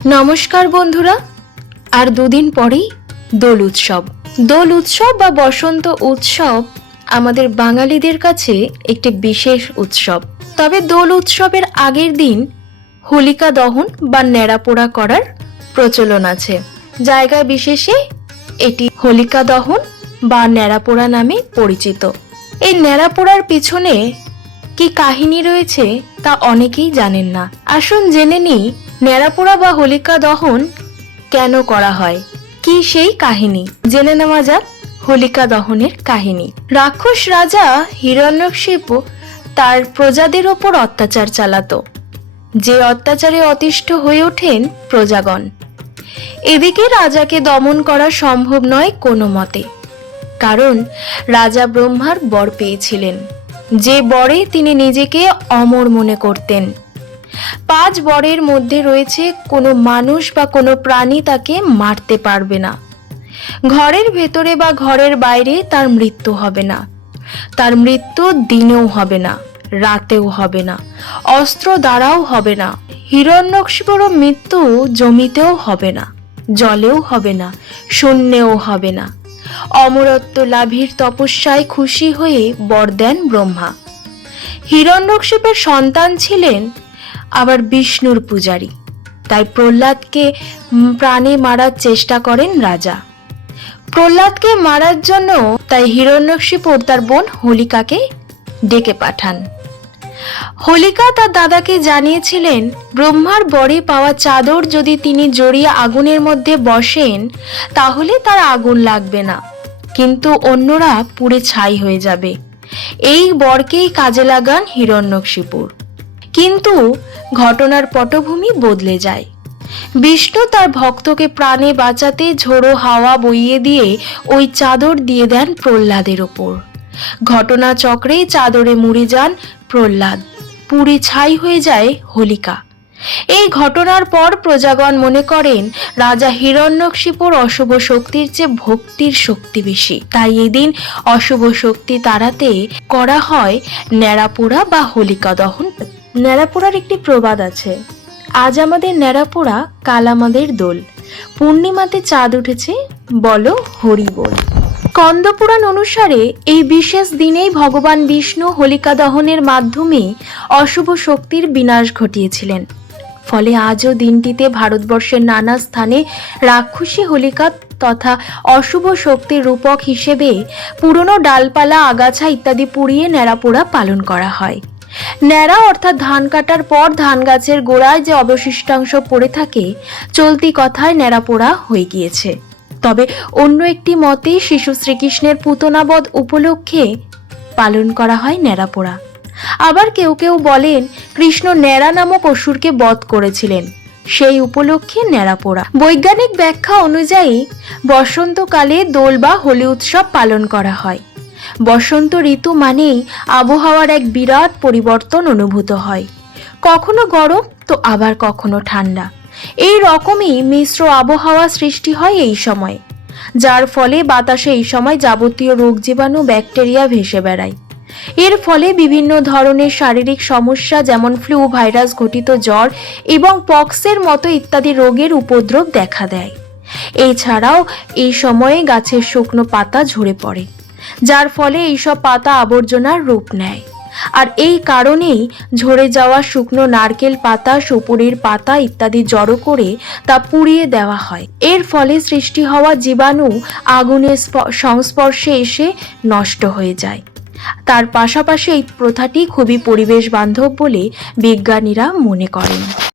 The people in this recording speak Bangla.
নমস্কার বন্ধুরা, আর দুদিন পরেই দোল উৎসব। দোল উৎসব বা বসন্ত উৎসব আমাদের বাঙালিদের কাছে একটি বিশেষ উৎসব। তবে দোল উৎসবের আগের দিন হোলিকা দহন বা ন্যাড়াপোড়া করার প্রচলন আছে। জায়গা বিশেষে এটি হোলিকা দহন বা ন্যাড়াপোড়া নামে পরিচিত। এই ন্যাড়াপোড়ার পিছনে কি কাহিনী রয়েছে তা অনেকেই জানেন না। আসুন জেনে নিই ন্যাড়াপোড়া বা হোলিকা দহন কেন করা হয়? কি সেই কাহিনী? জেনে নেওয়া যাক হোলিকা দহনের কাহিনী। রাক্ষস রাজা হিরণ্যকশিপু তার প্রজাদের ওপর অত্যাচার চালাতো। যে অত্যাচারে অতিষ্ঠ হয়ে ওঠেন প্রজাগণ। এদিকে রাজাকে দমন করা সম্ভব নয় কোনো মতে। কারণ রাজা ব্রহ্মার বর পেয়েছিলেন। যে বরে তিনি নিজেকে অমর মনে করতেন। পাঁচ বরের মধ্যে রয়েছে কোনো মানুষ বা কোনো প্রাণী তাকে মারতে পারবে না। ঘরের ভেতরে বা ঘরের বাইরে তার মৃত্যু হবে না। তার মৃত্যু দিনেও হবে না, রাতেও হবে না, অস্ত্র দ্বারাও হবে না, হিরণ্যকশিপুরও মৃত্যু জমিতেও হবে না, জলেও হবে না, শূন্যেও হবে না। অমরত্ব লাভের তপস্যায় খুশি হয়ে বর দেন ব্রহ্মা। হিরণ্যকশিপের সন্তান ছিলেন আবার বিষ্ণুর পূজারী। তাই প্রহ্লাদকে প্রাণে মারার চেষ্টা করেন রাজা। প্রহ্লাদকে মারার জন্য তাই হিরণ্যকশিপুর তার বোন হোলিকাকে ডেকে পাঠান। হোলিকা তার দাদাকে জানিয়েছিলেন, ব্রহ্মার বরে পাওয়া চাদর যদি তিনি জড়িয়ে আগুনের মধ্যে বসেন, তাহলে তার আগুন লাগবে না। কিন্তু অন্যরা পুড়ে ছাই হয়ে যাবে। এই বরকেই কাজে লাগান হিরণ্যকশিপুর। কিন্তু ঘটনার পটভূমি বদলে যায়। বিষ্ণু তার ভক্তকে প্রাণে বাঁচাতে ঝোড়ো হাওয়া বইয়ে দিয়ে ওই চাদর দিয়ে দেন প্রহ্লাদের ওপর। ঘটনা চক্রে চাদরে মুড়ে যান প্রহ্লাদ। পুড়ে ছাই হয়ে যায় হোলিকা। এই ঘটনার পর প্রজাগণ মনে করেন, রাজা হিরণ্যকশিপুর অশুভ শক্তির চেয়ে ভক্তির শক্তি বেশি। তাই এদিন অশুভ শক্তি তাড়াতে করা হয় ন্যাড়াপোড়া বা হোলিকা দহন। ন্যাড়াপোড়ার একটি প্রবাদ আছে। আজ আমাদের ন্যাড়াপোড়া, কাল আমাদের দোল। পূর্ণিমাতে চাঁদ উঠেছে, বলো হরি বল। স্কন্দপুরাণ অনুসারে এই বিশেষ দিনেই ভগবান বিষ্ণু হোলিকা দহনের মাধ্যমে অশুভ শক্তির বিনাশ ঘটিয়েছিলেন। ফলে আজও দিনটিতে ভারতবর্ষের নানা স্থানে রাক্ষসী হোলিকা তথা অশুভ শক্তির রূপক হিসেবে পুরনো ডালপালা, আগাছা ইত্যাদি পুড়িয়ে ন্যাড়াপোড়া পালন করা হয়। ন্যাড়া অর্থাৎ ধান কাটার পর ধান গাছের গোড়ায় যে অবশিষ্টাংশ পড়ে থাকে, চলতি কথায় ন্যাড়া পোড়া হয়ে গিয়েছে। তবে অন্য একটি মতে, শিশু শ্রীকৃষ্ণের পুতনাবধ উপলক্ষে পালন করা হয় ন্যাড়া পোড়া। আবার কেউ কেউ বলেন, কৃষ্ণ ন্যাড়া নামক অসুরকে বধ করেছিলেন। সেই উপলক্ষে ন্যাড়া পোড়া। বৈজ্ঞানিক ব্যাখ্যা অনুযায়ী, বসন্তকালে দোল বা হোলি উৎসব পালন করা হয়। বসন্ত ঋতু মানেই আবহাওয়ার এক বিরাট পরিবর্তন অনুভূত হয়। কখনো গরম তো আবার কখনো ঠান্ডা। এই রকমই মিশ্র আবহাওয়া সৃষ্টি হয় এই সময়। যার ফলে বাতাসে এই সময় যাবতীয় রোগ জীবাণু, ব্যাকটেরিয়া ভেসে বেড়ায়। এর ফলে বিভিন্ন ধরনের শারীরিক সমস্যা যেমন ফ্লু, ভাইরাস, ঘটিত জ্বর এবং পক্সের মতো ইত্যাদি রোগের উপদ্রব দেখা দেয়। এছাড়াও এই সময়ে গাছের শুকনো পাতা ঝরে পড়ে। যার ফলে এইসব পাতা আবর্জনার রূপ নেয়। আর এই কারণেই ঝরে যাওয়া শুকনো নারকেল পাতা, সুপুরির পাতা ইত্যাদি জড়ো করে তা পুড়িয়ে দেওয়া হয়। এর ফলে সৃষ্টি হওয়া জীবাণু আগুনের সংস্পর্শে এসে নষ্ট হয়ে যায়। তার পাশাপাশি এই প্রথাটি খুবই পরিবেশ বান্ধব বলে বিজ্ঞানীরা মনে করেন।